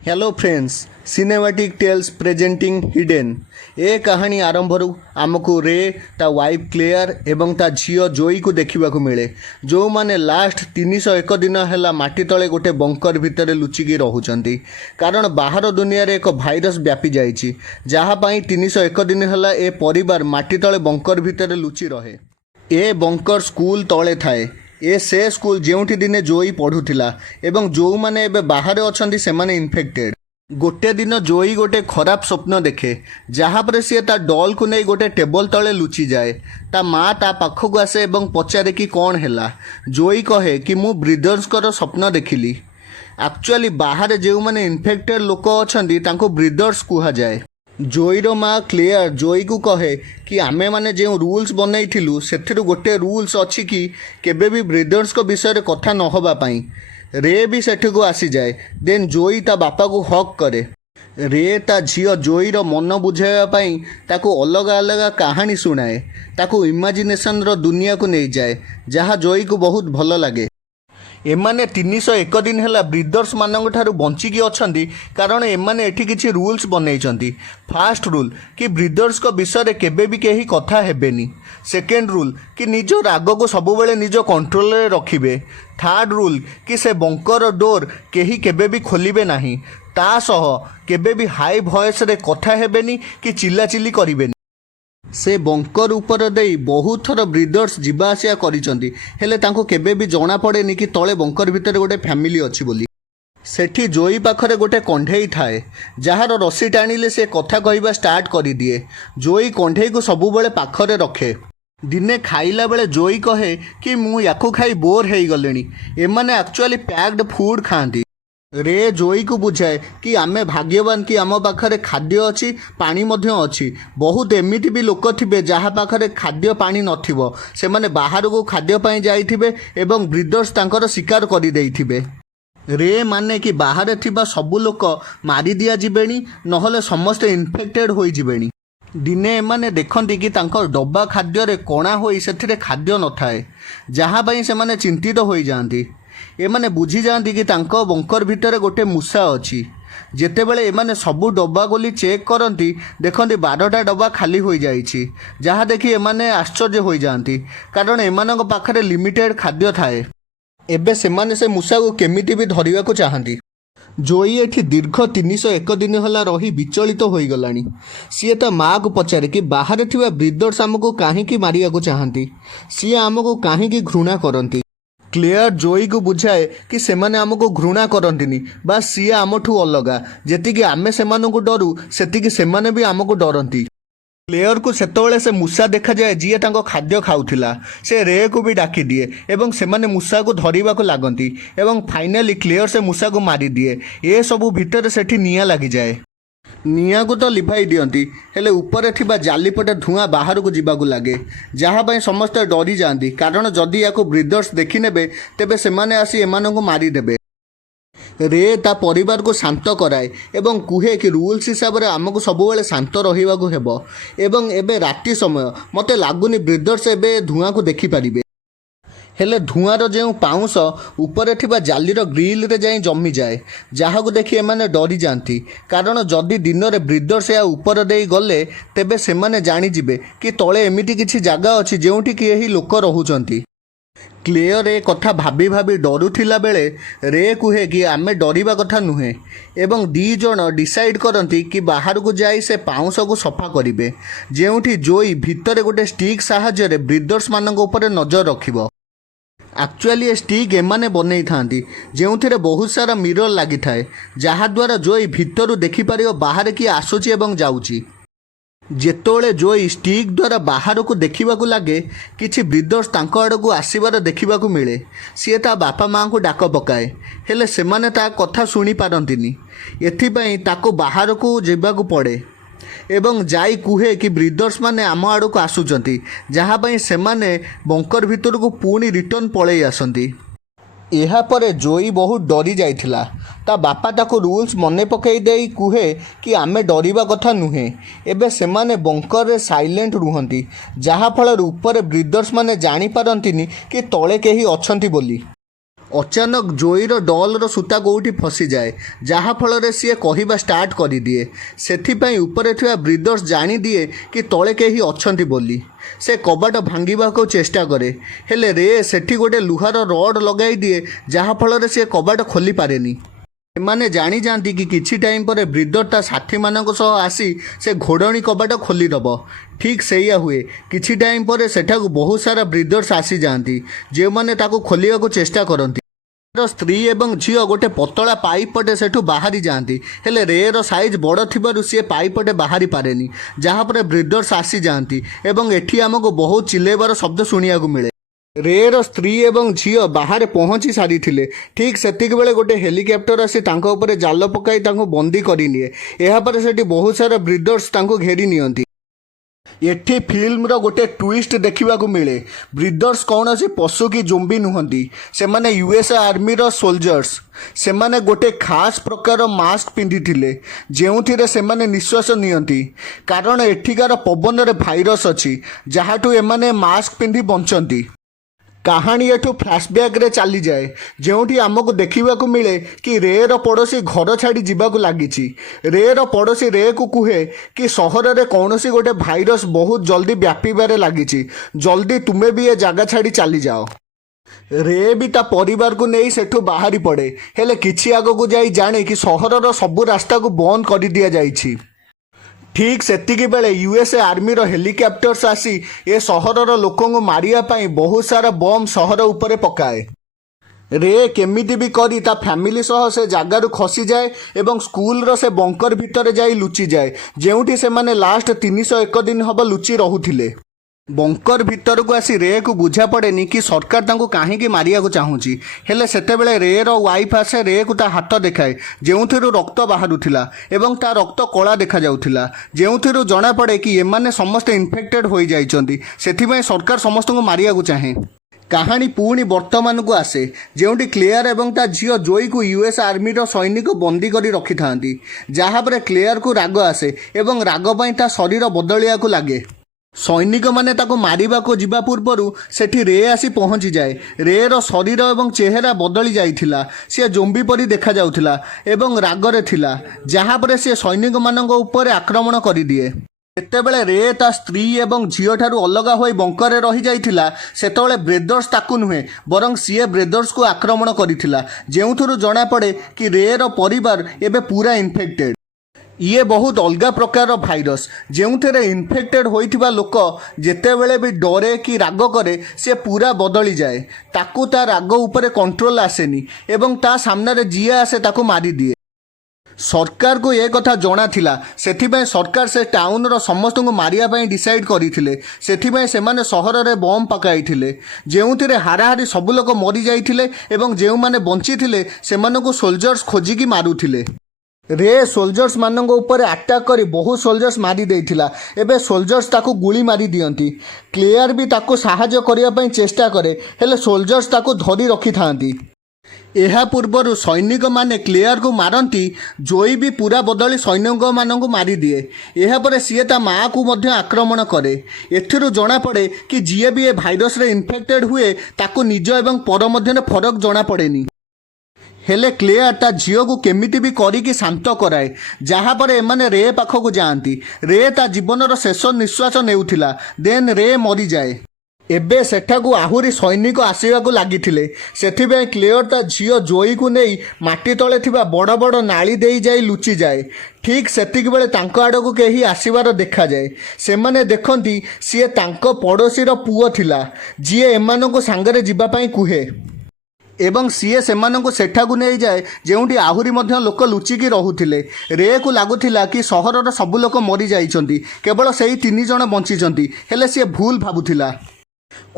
Hello friends, cinematic tales presenting hidden. ए कहानी आरंभ आमको रे ता वाइफ क्लेयर एवं ता झील जोई को देखा मिले, जो माने लास्ट 301 दिन है माटी तले गोटे बंकर भितर लुचिकी रोचंती। कारण बाहर दुनिया रे एक भाइरस व्यापी जाइए, जहाँपाई 301 दिन है ए परिवार माटी तले बंकर भितर लुचि रहे। ए बंकर स्कूल तले थाए। ए से स्कूल जोठी दिने जोई पढ़ुला एवं जो माने एबे बाहर अच्छी से इनफेक्टेड। गोटे दिन जोई गोटे खराब स्वप्न देखे, जहाँपर सी ता डॉल को नहीं गोटे टेबल तले लुचि जाए। ता माँ ता पाखक आसे एवं पचारे कि कौन है। जोई कहे कि मु ब्रिदर्स स्वप्न देखिली। एक्चुअली बाहर जो माने इनफेक्टेड लोक अच्छा ब्रिदर्स कह जाए। जोईर माँ क्लेयर जोई को कहे कि आमे माने जो रूल्स बनईलु से गोटे रूल्स अच्छी कि केबे भी ब्रिदर्स को विषय रे कथा न होबा पाई। रे भी सेठी को आसी जाए। देन जोई ता बापा को हक करे। रे ता झील जोईर मन बुझाइबा पाई ताको अलग अलग कहानी सुनाए, ताको इमेजिनेशन रो दुनिया को नहीं जाए, जहाँ जोई को बहुत भल लगे। एमाने 301 दिन है ब्रिदर्स मानक ठारू बंचिकी अच्छी, कारण एमाने एठी किछि रूल्स बनई। फास्ट रूल कि ब्रिदर्स को विषय केबे भी कहीं कथा हेबेनी। सेकेंड रूल कि निज राग को सबुबले निज कंट्रोल रे रखिबे। थर्ड रूल कि से बंकर डोर केही केबे भी खोलिबे नाही। ता सह केबे भी हाई वॉइस रे कथा हेबेनी कि चिल्लाचिल्ली करिबेनी। से बंकर उपर दे बहुत थर ब्रिदर्स जीवा आसिया करिसंती, हेले तांको केबे भी जना पड़ेनी कि तले बंकर भितर गोटे फैमिली अच्छी बोली। सेठी जोई पाखरे गोटे कंढेई थाए, जार रस्सी टाणिले से कथा कहवा स्टार्ट कर दिए। जोई कंढेई को सबुबले पाखरे रखे। दिने खाइला बेले जोई कहे कि मु याकू खाई बोर हो गलेनी, एमाने एक्चुअली पैक्ड फूड खाती। रे जोई को बुझाए कि आमे भाग्यवान कि आम पाखरे खाद्य अच्छी, पानी मध्य अच्छी। बहुत एमिति भी लोक थिबे जहाँ पाखरे खाद्य पानी नथिबो, से माने बाहर को खाद्य पाई जाइथिबे एवं ब्रिदर्स तांकर शिकार करि देइथिबे। रे माने कि बाहर थिबा सबु लोक मारी दिया जिबेनी, नहले समस्ते इनफेक्टेड होई जिबेनी। दिने एमाने देखंती कि तांकर डब्बा खाद्य रे कोणा होई सेथिरे खाद्य नथाए, जहाँ पाई से माने चिंतित होई जांती। एमाने बुझी जाती कि तांको बंकर भितर गोटे मूषा अच्छी। जेतेबेले एमाने सबू डब्बा गोली चेक करती, देखती 12टा डब्बा खाली हो जाइछि, जहाँ देखी एमाने आश्चर्य हो जाती, कारण एमानक पाखरे लिमिटेड खाद्य थाए। एबे सेमाने से मूषा को केमिति भी धरिबा को चाहती। जोई एठी दीर्घ 301 दिन होला रही विचलित हो गलानी। सी ता माँ को पचारे कि बाहर थिबा ब्रिदर्स आमको काहींकी मारिया को चाहती, सी आमको काहींकी घृणा करती। क्लेयर जोई को बुझाए कि सेमाने आमको घृणा करंतिनी, बस सी आमठू अलगा। जेतिकी आमे सेमानकु डरू सेतिकी सेमाने भी आमको डरंती। क्लेयर को सेतबेले से मूषा देखा जाए जी तांको खाद्य खाउथिला। से रे को भी डाकी दिए एवं सेमाने मूषा को धरिबा को लागंती एवं फाइनली क्लेयर से मूषा को मारी दिए। ए सबु भितर सेठी निया लागि जाए। निया को तो लिभाई दियंती, हेले ऊपर थिबा जालीपटे धुआं बाहर को जीवाकू लगे, जहाँ पाई समस्ते डरी जाती। कारण जदि याको ब्रिदर्स देखि नेबे तेबे सेमाने आसी एमानंको मारी देबे। रे ता परिवार को शांत कराए एवं कुहे कि रूल्स हिसाब से आमको सबुबले शांत रहिबाकू हेबो एवं एबे राति समय मते लागुनी ब्रिदर्स एबे धुआं को देखि पारिबे। हेले धुआर जो पाउंस ऊपर थिबा जालीर ग्रिल रे जाई जमी जाए, जहाँ को देखि एमाने डरी जाती। कारण जदि दिन में ब्रिदर्स या ऊपर दे गले तेबे सेमाने जानी जिबे कि तले एमिति किछि जागा अछि जोंठी कि एही लोक रहुचंती। क्लेयर ए कथा भाबी भाबी डरुथिला बेले रे कुहे कि आमे डरिबा कथा नुहे एवं दी जण डिसाइड करती कि बाहर को जाई से पाउंस को सफा करिवे, जेउठी जोई भितरे गोटे स्टिक साहाय्य रे ब्रिदर्स मानक ऊपर नजर रखिबो। एक्चुअली स्टिक एमाने बनई थांती, जेउथिरे बहुत सारा मिरर लागि थाए, जहाँद्वारा जोई भितरु देखिपार बाहर किए आसुची एवं जाउची। जेतोले जोई स्टिक द्वारा बाहर को देखा लगे किछि ब्रिदर्स तांको आड़कू आसबार देखा मिले। सी ता बापा माँ को डाक पकाए, हेले सेमाने ता कथा शुणी पारंतिनी। एथिपाई ताको बाहर को जेबाकू पड़े एवं जाई कुहे कि ब्रिदर्स माने आम आड़कू आसुचंती, जहाँ पाई सेमाने बंकर भितर को पुणी रिटर्न पलई आसंती। एहा परे जोई बहुत डरी जाइथिला। ता बापा ताको रूल्स मने पकई देई कुहे कि आमे डरिबा कथा नुहे। एबे सेमाने बंकर रे साइलेंट रुहंती, जहाँ फल ऊपर ब्रिदर्स माने जानी पारंतिनी कि तले केही अछंती बोली। अचानक जोईर डॉलर सूता कौटी फसी जाए जहाँफल सी कहवा स्टार्ट करदिए से उपरे थिबा ब्रीदर्स जानी दिए कि तले कहीं अच्छी बोली से कबाट भांगा को चेष्टा करे हेले रे सेठी गोटे लुहार रड लगाई दिए जहाँफल सी कबाट खोली पारेनी। एमाने जानी जाती कि किछि टाइम पर ब्रीदर ता साथी मानक सह आसी से घोड़णी कबाट खोलीदेव। ठीक सेया हुए किछि टाइम पर सेठाकु बहुत सारा ब्रीदर्स आसी जाती जो मैंने ताकू खोलिया को चेष्टा करती। स्त्री एवं झील गोटे पतला पाइप पटे सेठू बाहरी जाती हेले रेर साइज बड़ थिबारु सी पाइप पटे बाहरी पारेनी जहाँपर ब्रीडर्स आसी जाती एवं एठी आमको बहुत चिल्लेबार शब्द शुणा मिले। रेर स्त्री एवं झील बाहर पहुँची सारी ठीक सेतिक बेले गोटे हेलिकप्टर आसी तांको उपरे जाल पकाई तांको बंदी करनिए यापर सेठी बहुत सारा ब्रीडर्स तांको घेरी नियंती। एठी फिल्म गोटे ट्विस्ट देखा मिले ब्रीडर्स कौन सी पशु की जोम्बी नुहंती से माने यूएस आर्मी रो सोल्जर्स से माने गोटे खास प्रकार मास्क पिंधि जो से माने निश्वास नियंती कारण एठिकार पवन रे भाइरस अच्छी जहाँठू एमाने मास्क पिंधि बंचती। कहानी एठू फ्लैशबैक रे चली जाए जोठी आमको देखा मिले कि रेर पड़ोशी घर छाड़ी जीवाक लगी रेर पड़ोशी रे को कहे कि सहर में कौन सी गोटे भाइरस बहुत जल्दी व्यापीबार लगी जल्दी तुम्हें भी ये जगह छाड़ी चली जाओ। रे भी ता परिवार को नहीं सेठू बाहरी पड़े हेले किछि आगको जाई जाने कि सहर सबू रास्ता को बंद कर दिया जाइछि। ठीक सेतिकी बेले यूएसए आर्मी रो हेलिकप्टर्स आसी ए सहरर लोकों को मारिया पाई बहुत सारा बम सहर उपरे पकाए। रे केमिति भी करी ता फैमिली सह से जगारू खसी जाए एवं स्कूल रो से बंकर भितर जाई लुचि जाए जेउठी से माने लास्ट 301 दिन हब लुचि रहुथिले। बंकर भितर को आसी रे को बुझा पड़ेनी कि सरकार तांको काहींकी मारिया को चाहूची हेले सेतेबेले रे रो वाइफ आसे रे को ता हाथ देखाए जेउथिरु रक्त बाहरुथिला एवं ता रक्त कला देखा जाउथिला जेउथिरु जणा पड़े कि एमाने समस्त इन्फेक्टेड होई जाइचंदी सेथिबाई सरकार समस्त को मारिया को चाहे। कहानी पुणी वर्तमान को आसे जेउठी क्लेयर एवं ता झील जोई को यूएस आर्मी रो सैनिक बंदी करी रखि थांती जहाँपर क्लेयर को राग आसे एवं राग पई ता शरीर बदलिया को लागे। सैनिक माने ताको मारिबा को जिबा पूर्वरु सेठी रे आसी पहुंची जाए रे रो शरीर एवं चेहरा बदली जाइथिला से जोम्बी परी देखा जाउथिला एवं रागरे थिला जहाँ पर से सैनिक मानक ऊपर आक्रमण करि दिए। जेतेबेले रे ता स्त्री एवं झील ठारू अलगा होई बंकरे रही जाइथिला सेतबेले ब्रेदर्स ताकू नुहे बरं सीए ब्रेदर्स को आक्रमण करिथिला जेउथुरु जणा पड़े कि रे रो परिवार एबे पूरा इन्फेक्टेड। ये बहुत अलग प्रकार भाइरस जो इन्फेक्टेड होइथिबा लोक जेतेबेले भी डरे कि राग करे से पूरा बदली जाए ताकू ता राग उपरे कंट्रोल आसेनी एवं ता सामने जी आसे ताकू मारी दिए। सरकार को ये कथा जଣା थिला सेथिबाई सरकार से टाउन रो समस्त को मारिया पाई डिसाइड करिथिले सेथिबाई सेमाने सहर रे बम पकाइथिले जेउथिरे हाराहारी सब लोक मरी जाइथिले एवं जेउ माने बंचिथिले सेमानकु सोल्जर्स खोजिकी मारुथिले। रे सोल्जर्स मानक ऊपर अटैक करी बहुत सोल्जर्स मारी देइथिला एबे सोल्जर्स ताकू गुली मारी दियंती क्लियर भी ताकू सहायता करिया पई चेष्टा करे हेले सोल्जर्स ताकू धरी रखि थांती। एहा पूर्वरु सैनिक माने क्लियर को मारती जोई भी पूरा बदली सैनिक मानक मारी दिए एहा परे सीए ता माँ को मध्य आक्रमण करे एथिरु जଣା पड़े कि जीए भी ए भाइरस रे इन्फेक्टेड हुए ताकू निज एवं पर मध्य फरक जଣା पड़ेनी हेले क्लेयर ता झील को केमिति भी करिकी शांत कराए जहाँ पर एमाने रे पाखक जाती रे ता जीवन शेष निश्वास नेउथिला देन रे मरी जाए एबे सेठाकू आहुरी सैनिक आसवाक लगी से क्लेयर ता झील जोई को नहीं माटी तले थिबा बड़ बड़ नाली देई जाई लुचि जाए ठीक सेतिक बेले तांको आड़को केही आसीबार देखा जाए सेमाने देखंती सीए तांको पड़ोशीर पुओ थिला जीए एमानको सांगरे जिबा पई कुहे एवं सीए सेमानଙ୍କୁ सेठाकू नहीं जाए जोठी आहुरी मध्य लोक लुचिकी रहुथिले रे को लगुथिला कि सहरर सबु लोक मरी जाइछंती केवल सेही 3 जण बंचिछंती हेले सी भूल भाबुथिला।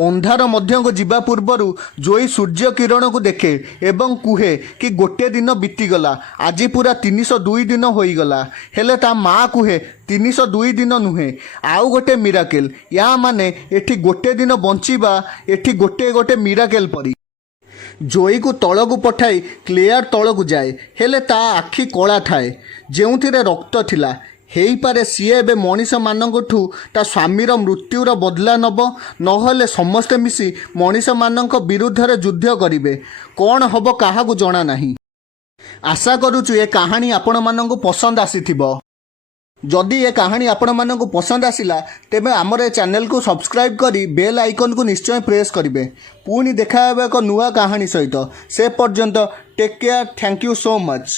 अंधार मध्य को जीवा पूर्वरु जोई सूर्य किरण को देखे एवं कुहे कि गोटे दिन बीतीगला आज पूरा 302 दिन होईगला हेले ता माँ कुहे 302 दिन नुहे आउ गोटे मिराकेल या माने एठी गोटे दिन बंचिबा एठी गोटे गोटे मिराकेल परी जोई को तलकू पठाई क्लियर तलकू जाए हेले ता आखि कला थाए जेउथिरे रक्त थिला ହେଇପାରେ ସିଏ ଏବେ ମଣିଷମାନଙ୍କଠୁ ତା ସ୍ୱାମୀର ମୃତ୍ୟୁର ବଦଲା ନେବ, ନହେଲେ ସମସ୍ତେ ମିଶି ମଣିଷମାନଙ୍କ ବିରୁଦ୍ଧରେ ଯୁଦ୍ଧ କରିବେ। କ'ଣ ହେବ କାହାକୁ ଜଣା ନାହିଁ। ଆଶା କରୁଛୁ ଏ କାହାଣୀ ଆପଣମାନଙ୍କୁ ପସନ୍ଦ ଆସିଥିବ। ଯଦି ଏ କାହାଣୀ ଆପଣମାନଙ୍କୁ ପସନ୍ଦ ଆସିଲା ତେବେ ଆମର ଏ ଚ୍ୟାନେଲକୁ ସବସ୍କ୍ରାଇବ୍ କରି ବେଲ୍ ଆଇକନ୍କୁ ନିଶ୍ଚୟ ପ୍ରେସ୍ କରିବେ। ପୁଣି ଦେଖା ହେବ ଏକ ନୂଆ କାହାଣୀ ସହିତ। ସେ ପର୍ଯ୍ୟନ୍ତ take care. Thank you so much.